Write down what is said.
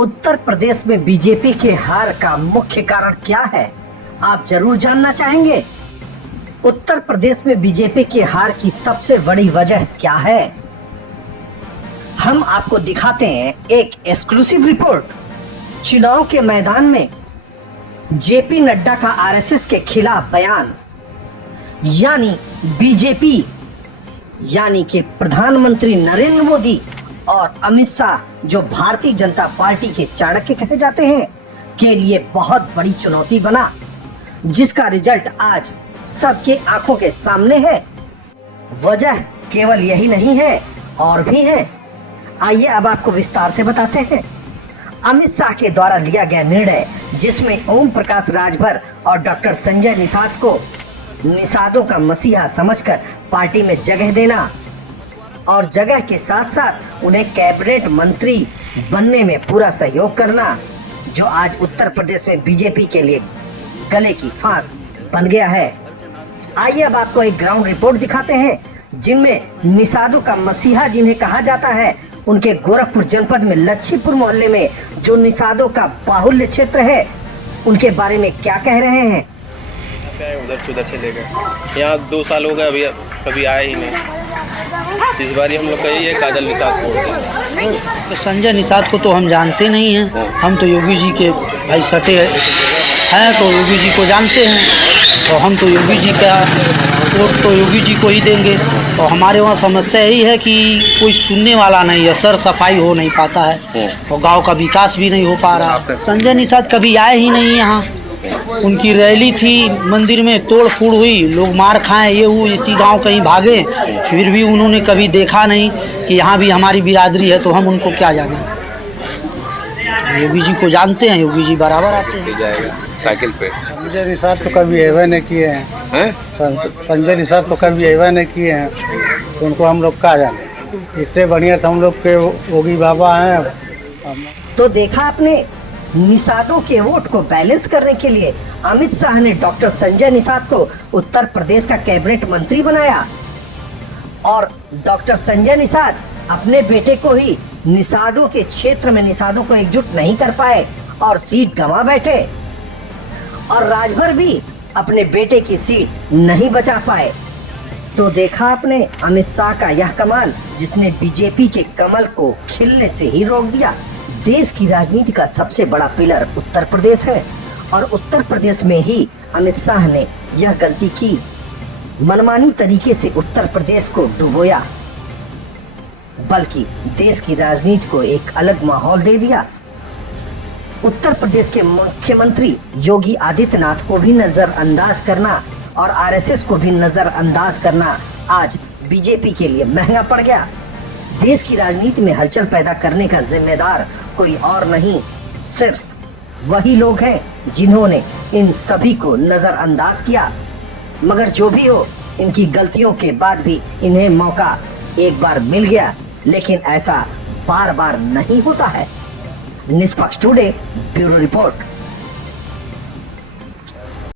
उत्तर प्रदेश में बीजेपी के हार का मुख्य कारण क्या है, आप जरूर जानना चाहेंगे। उत्तर प्रदेश में बीजेपी के हार की सबसे बड़ी वजह क्या है, हम आपको दिखाते हैं एक एक्सक्लूसिव रिपोर्ट। चुनाव के मैदान में जेपी नड्डा का आरएसएस के खिलाफ बयान, यानी बीजेपी यानी कि प्रधानमंत्री नरेंद्र मोदी और अमित शाह, जो भारतीय जनता पार्टी के चाणक्य कहे जाते हैं, के लिए बहुत बड़ी चुनौती बना, जिसका रिजल्ट आज सबके आंखों के सामने है। वजह केवल यही नहीं है, और भी है। आइए अब आपको विस्तार से बताते हैं। अमित शाह के द्वारा लिया गया निर्णय, जिसमें ओम प्रकाश राजभर और डॉक्टर संजय निषाद को निषादों का मसीहा समझकर पार्टी में जगह देना और जगह के साथ साथ उन्हें कैबिनेट मंत्री बनने में पूरा सहयोग करना, जो आज उत्तर प्रदेश में बीजेपी के लिए गले की फांस बन गया है। आइए अब आपको एक ग्राउंड रिपोर्ट दिखाते हैं, जिनमें निषादों का मसीहा जिन्हें कहा जाता है, उनके गोरखपुर जनपद में लच्छीपुर मोहल्ले में जो निषादों का बाहुल्य क्षेत्र है, उनके बारे में क्या कह रहे हैं। उधर से उधर चले गए, यहाँ 2 साल हो गए, अभी कभी आए ही नहीं। इस बार हम लोग का यही है काजल निषाद को। तो संजय निषाद को तो हम जानते नहीं हैं, हम तो योगी जी के भाई सटे हैं, तो योगी जी को जानते हैं, और हम तो योगी जी का वोट तो योगी जी को ही देंगे। और हमारे वहाँ समस्या यही है कि कोई सुनने वाला नहीं है, सर सफाई हो नहीं पाता है, और गांव का विकास भी नहीं हो पा रहा। संजय निषाद कभी आए ही नहीं यहाँ, उनकी रैली थी, मंदिर में तोड़ फोड़ हुई, लोग मार खाएं, ये हुई, इसी गांव कहीं भागे, फिर भी उन्होंने कभी देखा नहीं कि यहाँ भी हमारी बिरादरी है, तो हम उनको क्या जाने। योगी जी को जानते हैं, योगी जी बराबर आते हैं साइकिल पे। संजय निषाद तो कभी एवा नहीं किए हैं, संजय निषाद तो कभी एवा नहीं किए हैं, तो उनको हम लोग क्या जाने। इससे बढ़िया तो हम लोग के योगी बाबा हैं। तो देखा आपने, निषादों के वोट को बैलेंस करने के लिए अमित शाह ने डॉक्टर संजय निषाद को उत्तर प्रदेश का कैबिनेट मंत्री बनाया, और डॉक्टर संजय निषाद अपने बेटे को ही निषादों के क्षेत्र में निषादों को एकजुट नहीं कर पाए और सीट गंवा बैठे, और राजभर भी अपने बेटे की सीट नहीं बचा पाए। तो देखा आपने अमित शाह का यह कमाल, जिसने बीजेपी के कमल को खिलने से ही रोक दिया। देश की राजनीति का सबसे बड़ा पिलर उत्तर प्रदेश है, और उत्तर प्रदेश में ही अमित शाह ने यह गलती की, मनमानी तरीके से उत्तर प्रदेश को डुबोया, बल्कि देश की राजनीति को एक अलग माहौल दे दिया। उत्तर प्रदेश के मुख्यमंत्री योगी आदित्यनाथ को भी नजरअंदाज करना और आरएसएस को भी नजरअंदाज करना आज बीजेपी के लिए महंगा पड़ गया। देश की राजनीति में हलचल पैदा करने का जिम्मेदार कोई और नहीं, सिर्फ वही लोग हैं जिन्होंने इन सभी को नजरअंदाज किया। मगर जो भी हो, इनकी गलतियों के बाद भी इन्हें मौका एक बार मिल गया, लेकिन ऐसा बार बार नहीं होता है। निष्पक्ष टुडे ब्यूरो रिपोर्ट।